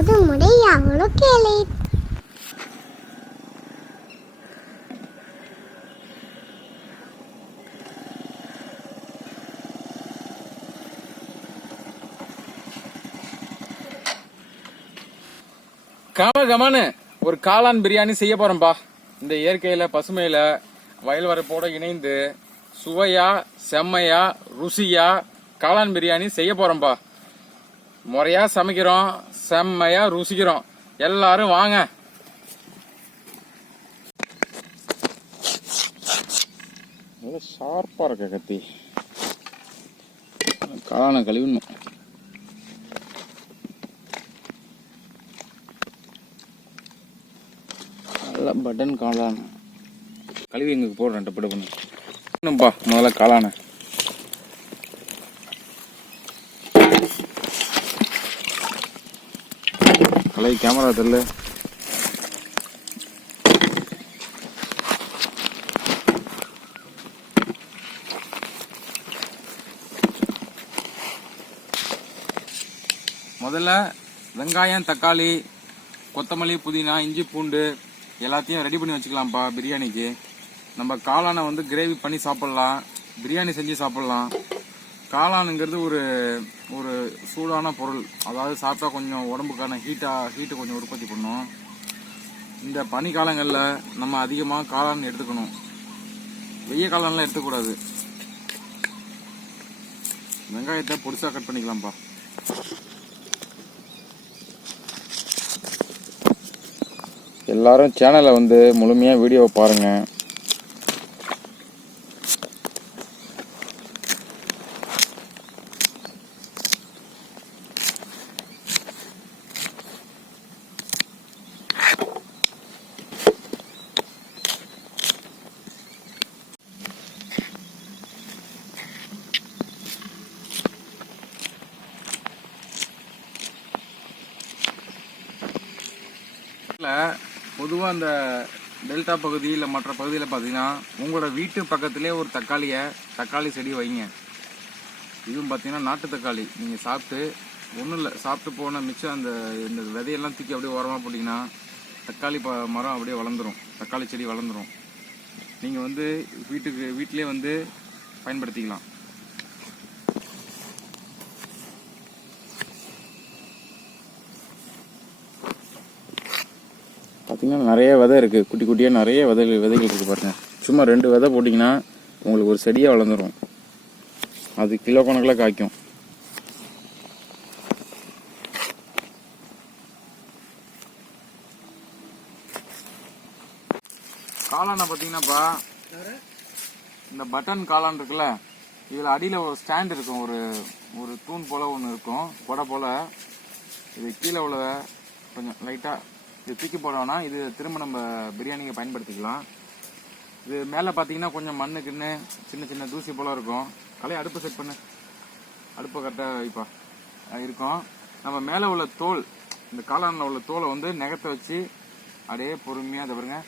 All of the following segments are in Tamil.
அது முறையாகலோ கேளு. கமானு ஒரு காளான் பிரியாணி செய்ய போறோம்பா. இந்த இயற்கையில பசுமையில வயல் வரப்போட இணைந்து சுவையா செம்மையா ருசியா காளான் பிரியாணி செய்ய போறோம்பா. முறையா சமைக்கிறோம், செம்மையா ருசிக்கிறோம். எல்லாரும் வாங்க. ஷார்ப்பா இருக்க கத்தி காளான கழுவிடணும். பட்டன் காளான் கழுவி எங்களுக்கு போடுறேன். டப்புடுப்பா முதல்ல காளான கலை கேமரா தெரியல. முதல்ல வெங்காயம், தக்காளி, கொத்தமல்லி, புதினா, இஞ்சி, பூண்டு எல்லாத்தையும் ரெடி பண்ணி வச்சுக்கலாம்ப்பா. பிரியாணிக்கு நம்ம காளானை வந்து கிரேவி பண்ணி சாப்பிட்லாம், பிரியாணி செஞ்சு சாப்பிட்லாம். காளானுங்கிறது ஒரு ஒரு சூடான பொருள். அதாவது சாப்பிட்டா கொஞ்சம் உடம்புக்கான ஹீட்டு கொஞ்சம் உற்பத்தி பண்ணும். இந்த பனிக்காலங்களில் நம்ம அதிகமாக காளான் எடுத்துக்கணும். வெய்ய காளான்லாம் எடுத்துக்கூடாது. வெங்காயத்தை பொடிசா கட் பண்ணிக்கலாம்ப்பா. எல்லாரும் சேனலை வந்து முழுமையா வீடியோவை பாருங்க. பொதுவாக இந்த டெல்டா பகுதி இல்லை மற்ற பகுதியில் பார்த்தீங்கன்னா உங்களோட வீட்டு பக்கத்திலே ஒரு தக்காளி செடி வைங்க. இதுவும் பார்த்தீங்கன்னா நாட்டு தக்காளி. நீங்கள் சாப்பிட்டு ஒன்றும் இல்லை, சாப்பிட்டு போன மிச்சம் இந்த விதையெல்லாம் தூக்கி அப்படியே ஓரமாக போட்டிங்கன்னா தக்காளி மரம் அப்படியே வளர்ந்துடும், தக்காளி செடி வளர்ந்துடும். நீங்கள் வந்து வீட்டிலே வந்து பயன்படுத்திக்கலாம். பார்த்தீங்கன்னா நிறைய விதை இருக்குது, குட்டி குட்டியாக நிறைய விதைகள் இருக்குது பாருங்கள். சும்மா 2 விதை போட்டிங்கன்னா உங்களுக்கு ஒரு செடியாக வளர்ந்துடும். அது கிலோ கணக்கில் காய்க்கும். காளானை பார்த்தீங்கன்னாப்பா, இந்த பட்டன் காளான் இருக்குல்ல, இதில் அடியில் ஒரு ஸ்டாண்ட் இருக்கும், ஒரு தூண் போல் ஒன்று இருக்கும், கொடை போல். இது கீழே உள்ள கொஞ்சம் லைட்டாக இது தூக்கி போடோம்னா இது திரும்ப நம்ம பிரியாணிக்கு பயன்படுத்திக்கலாம். இது மேலே பார்த்தீங்கன்னா கொஞ்சம் மண்ணுக்குன்னு சின்ன சின்ன தூசி போல இருக்கும். கலையை அடுப்பு செட் பண்ணு, அடுப்பை கரெக்டாக வைப்பா இருக்கும். நம்ம மேலே உள்ள தோல், இந்த காளானில் உள்ள தோலை வந்து நகத்தை வச்சு அப்படியே பொறுமையாக அதை பாருங்க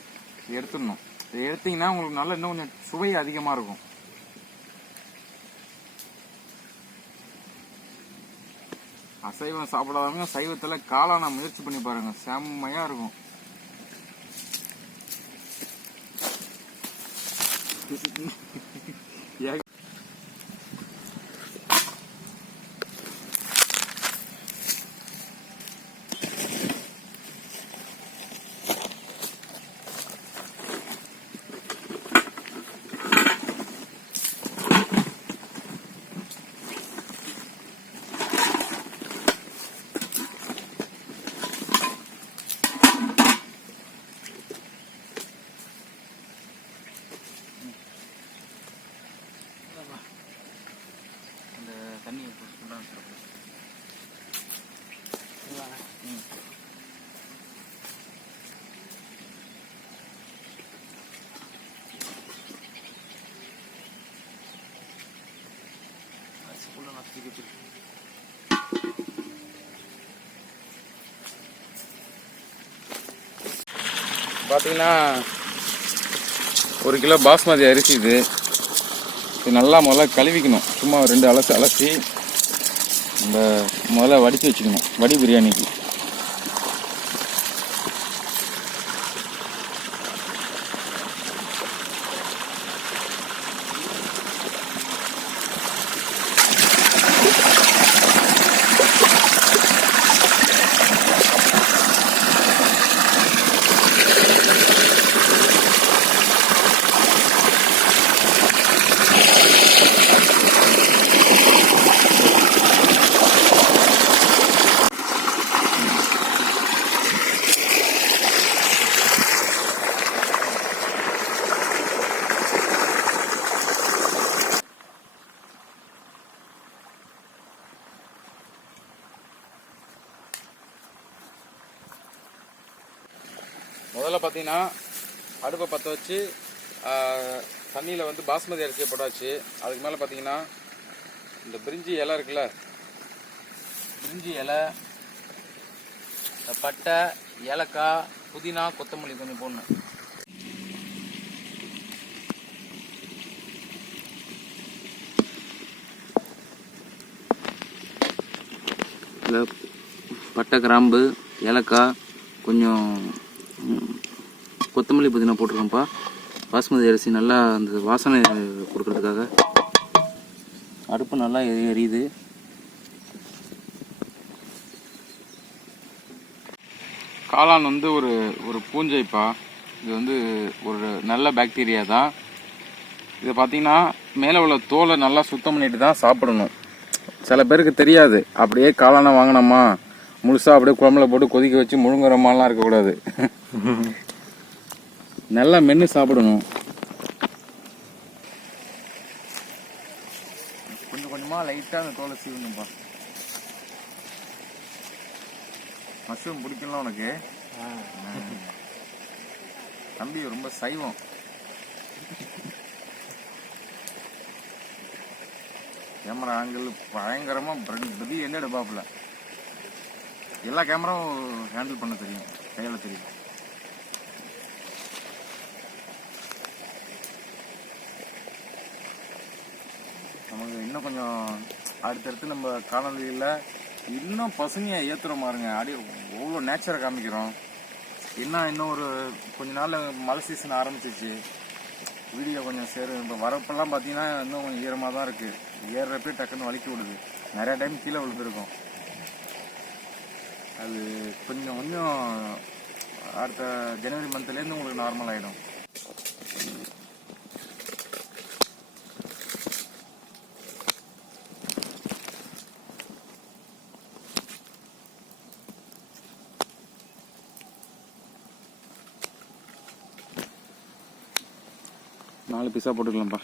எடுத்துடணும். இதை எடுத்தீங்கன்னா உங்களுக்கு நல்லா இன்னும் கொஞ்சம் சுவை அதிகமாக இருக்கும். அசைவம் சாப்பிடாதவங்க சைவத்துல காளான முயற்சி பண்ணி பாருங்க, செம்மையா இருக்கும். தண்ணி பார்த்தீங்கன்னா 1 கிலோ பாஸ்மதி அரிசி. இது நல்லா முதல்ல கழுவிக்கணும். சும்மா 2 அலசி நம்ம முதல்ல வடித்து வச்சுக்கணும். வடி பிரியாணிக்கு முதல்ல பார்த்தீங்கன்னா அடுப்பை பற்ற வச்சு தண்ணியில் வந்து பாஸ்மதி அரிசியை போட்டாச்சு. அதுக்கு மேலே பார்த்தீங்கன்னா இந்த பிரிஞ்சி இலை இருக்குல்ல, பிரிஞ்சி இலை, பட்டை, ஏலக்காய், புதினா, கொத்தமல்லி கொஞ்சம் போடணும். இதில் பட்டை, கிராம்பு, ஏலக்காய், கொஞ்சம் கொத்தமல்லி, புதினா போட்டிருக்கோம்ப்பா. பாஸ்மதி அரிசி நல்லா அந்த வாசனை கொடுக்கறதுக்காக. அடுப்பு நல்லா எரியுது. காளான் வந்து ஒரு பூஞ்சைப்பா. இது வந்து ஒரு நல்ல பாக்டீரியா தான். இதை பார்த்தீங்கன்னா மேலே உள்ள தோலை நல்லா சுத்தம் பண்ணிட்டு தான் சாப்பிடணும். சில பேருக்கு தெரியாது. அப்படியே காளானை வாங்கினோமா முழுசாக அப்படியே குழம்புல போட்டு கொதிக்க வச்சு முழுங்குற மாதிரிலாம் இருக்கக்கூடாது. நல்லா மென்று சாப்பிடணும். கொஞ்சம் கொஞ்சமாக லைட்டாக அந்த தோலை சீவணும்ப்பா. மஷ்ரூம் பிடிக்கலாம் உனக்கு? தம்பி ரொம்ப சைவம். கேமரா ஆங்கிள் பயங்கரமாக என்ன எடுப்பாப்புல. எல்லா கேமராவும் ஹேண்டில் பண்ண தெரியும், கையில் தெரியும். நமக்கு இன்னும் கொஞ்சம் அடுத்தடுத்து நம்ம காணொலியில் இன்னும் பசுமையை ஏற்றுறோம் பாருங்க. அப்படியே எவ்வளோ நேச்சரை காமிக்கிறோம். இன்னும் ஒரு கொஞ்ச நாள் மழை சீசன் ஆரம்பிச்சிச்சு. வீடியோ கொஞ்சம் இப்போ வரப்பெல்லாம் பார்த்தீங்கன்னா இன்னும் கொஞ்சம் ஈரமாக தான் இருக்குது. ஏறுறப்பே டக்குன்னு வலிக்கி விடுது. நிறையா டைம் கீழே விழுந்துருக்கும். அது கொஞ்சம் கொஞ்சம் அடுத்த ஜனவரி மந்த்லேருந்து உங்களுக்கு நார்மல் ஆகிடும். நாலு பீஸா போட்டுக்கலாம்ப்பா.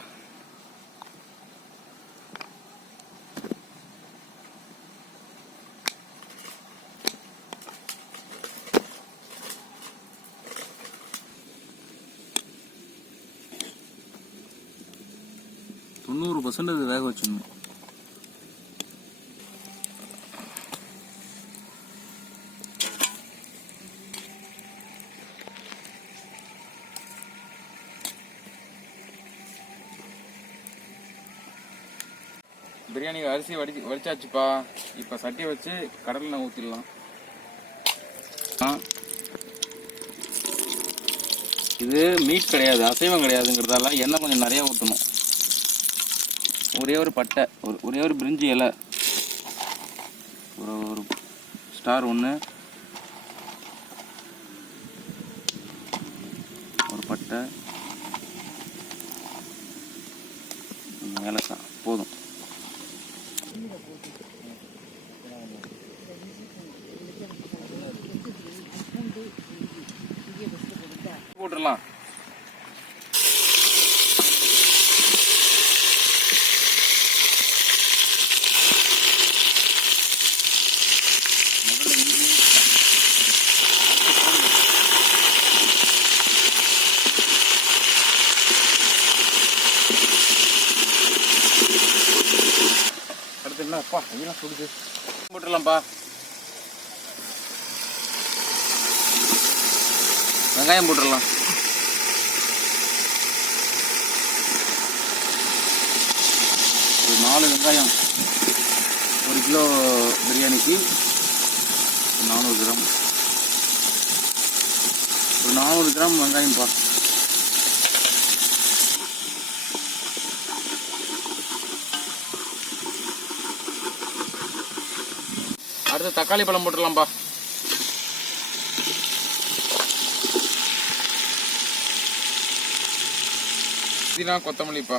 %90 வேக வச்சிடணும். பிரியாணிக்கு அரிசி வடிச்சாச்சுப்பா. இப்போ சட்டியை வச்சு கடலில் ஊற்றிடலாம். இது மீட் கிடையாது, அசைவம் கிடையாதுங்கிறதால எண்ணெய் கொஞ்சம் நிறையா ஊற்றணும். ஒரே ஒரு பட்டை, ஒரே ஒரு பிரிஞ்சி இலை, ஒரு ஸ்டார் ஒன்று, ஒரு பட்டை, ஏலக்காய் போதும். போட்டுடலாம். அடுத்து என்னப்பா இதெல்லாம் சுடுது. போட்டுடலாம்ப்பா. வெங்காயம் போட்டுடலாம். ஒரு 4 வெங்காயம். 1 கிலோ பிரியாணிக்கு 400 கிராம். ஒரு 400 கிராம் வெங்காயம்ப்பா. அடுத்து தக்காளி பழம் போட்டுடலாம்ப்பா. புதினா, கொத்தமல்லிப்பா.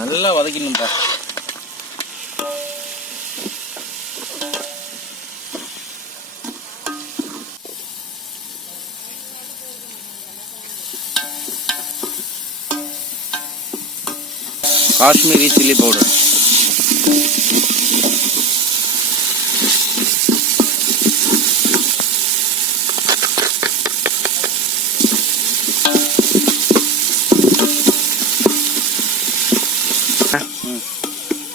நல்லா வதக்கணும்ப்பா. காஷ்மீரி சில்லி பவுடர்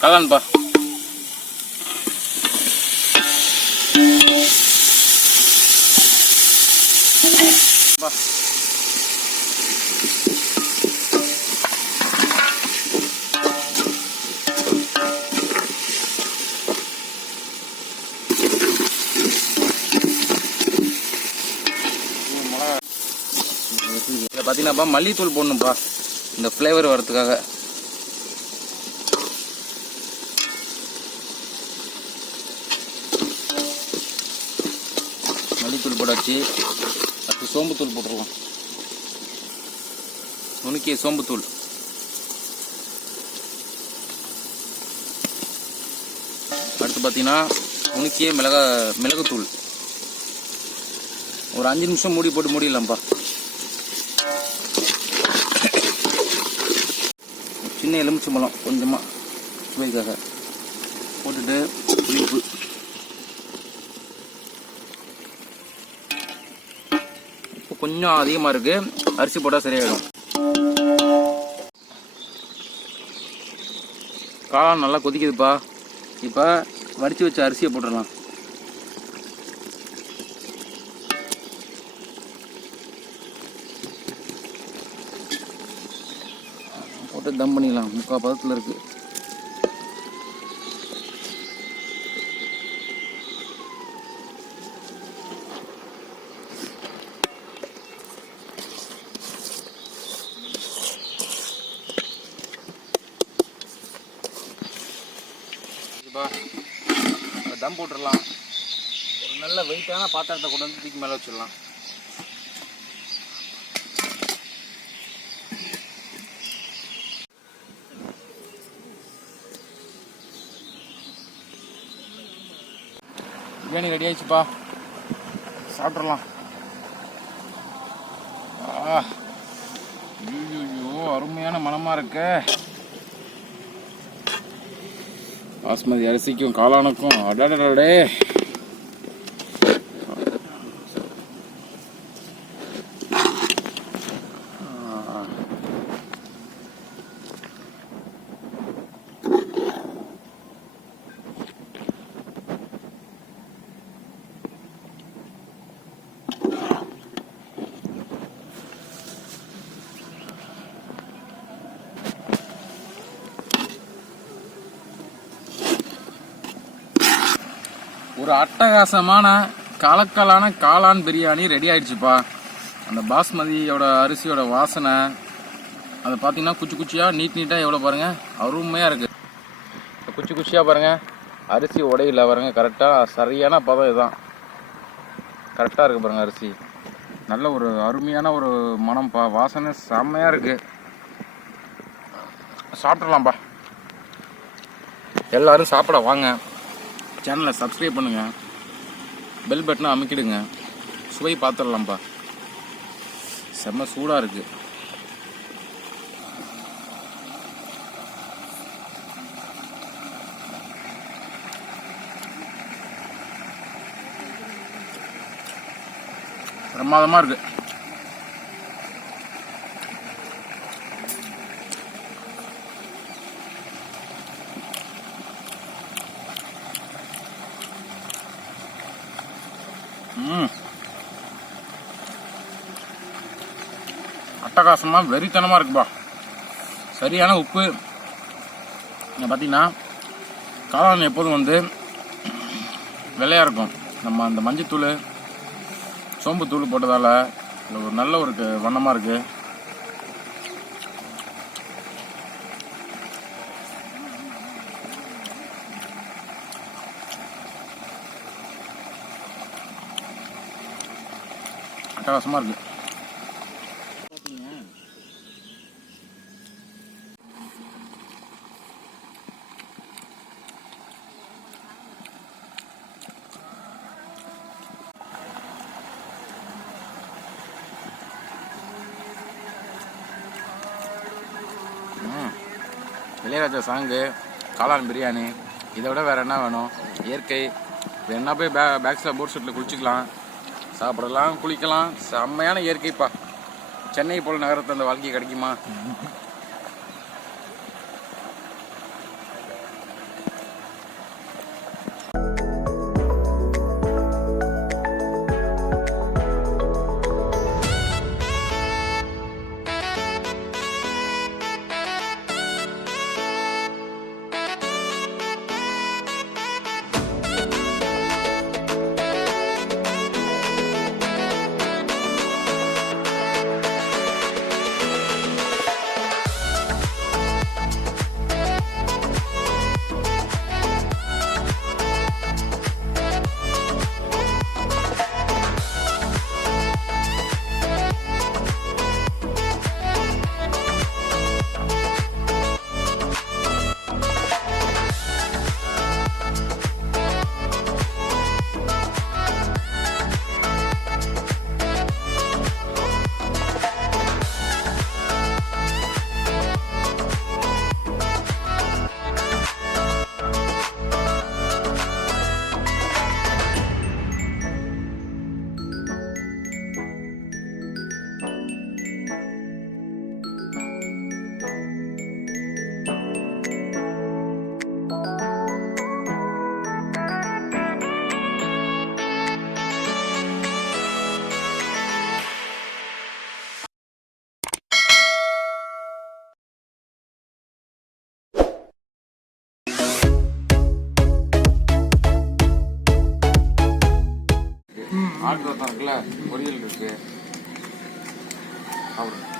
காளான்பா இதில் பார்த்தீங்கன்னாப்பா மல்லித்தூள் போடணும்ப்பா இந்த ஃப்ளேவர் வரதுக்காக. மல்லித்தூள் போட்டாச்சு. அடுத்து சோம்புத்தூள் போட்டுருவோம். நுணுக்கிய சோம்புத்தூள். அடுத்து பார்த்தீங்கன்னா நுணுக்கிய மிளகுத்தூள். ஒரு 5 நிமிஷம் மூடி போட்டு மூடிடலாம்ப்பா. சின்ன எலுமிச்சம்பழம் கொஞ்சமாக சுவைக்காக போட்டுட்டு புளிப்பு. இப்போ கொஞ்சம் அதிகமாக இருக்குது, அரிசி போட்டால் சரியாயிடும். காளான் நல்லா கொதிக்குதுப்பா. இப்போ வடித்து வச்ச அரிசியை போட்டுடலாம். போட்டு தம் பண்ணிடலாம். 3/4 பதத்தில் இருக்குது. தம் போட்டுடலாம். ஒரு நல்ல வெயிட்டான பாத்திரத்தை கொண்டு வந்து தூக்கி மேலே வச்சிடலாம். பிரியாணி ரெடி ஆயிடுச்சுப்பா, சாப்பிட்றலாம். ஐயோ அருமையான மனமாக இருக்கு. பாஸ்மதி அரிசிக்கும் காளானுக்கும் அடடடே. ஒரு அட்டகாசமான கலக்கலான காளான் பிரியாணி ரெடி ஆயிடுச்சுப்பா. அந்த பாஸ்மதியோட அரிசியோட வாசனை அதை பார்த்தீங்கன்னா குச்சி குச்சியாக நீட்டாக எவ்வளோ பாருங்கள், அருமையாக இருக்குது. குச்சி குச்சியாக பாருங்கள், அரிசி உடையில பாருங்கள், கரெக்டாக சரியான பதம் இதுதான். கரெக்டாக இருக்குது பாருங்கள் அரிசி. நல்ல ஒரு அருமையான ஒரு மனம்ப்பா, வாசனை செம்மையாக இருக்குது. சாப்பிட்றலாம்ப்பா. எல்லோரும் சாப்பிட வாங்க. சேனலை சப்ஸ்கிரைப் பண்ணுங்கள், பெல் பட்டனை அமுக்கிடுங்க. சுவை பார்த்துடலாம்ப்பா. செம்ம சூடாக இருக்குது. பிரமாதமாக இருக்குது. அட்டகாசமாக வெறித்தனமாக இருக்குப்பா. சரியான உப்பு. பார்த்தீங்கன்னா காளான் எப்போதும் வந்து வெள்ளையாக இருக்கும். நம்ம அந்த மஞ்சத்தூள் சோம்புத்தூள் போட்டதால் ஒரு நல்ல ஒரு வண்ணமாக இருக்குது. அட்டகாசமாக இருக்குது. இளையராஜா சாங்கு காளான் பிரியாணி, இதை விட வேறு என்ன வேணும்? இயற்கை. வேணா போய் பேக்ஸில் போட் ஷூட்டில் குளிச்சிக்கலாம், சாப்பிடலாம், குளிக்கலாம். செம்மையான இயற்கைப்பா. சென்னை போல் நகரத்தில் அந்த வாழ்க்கை கிடைக்குமா? ஆட்டு ரத்தம் இருக்குல்ல, பொரியல் இருக்கு. அவ்வளோ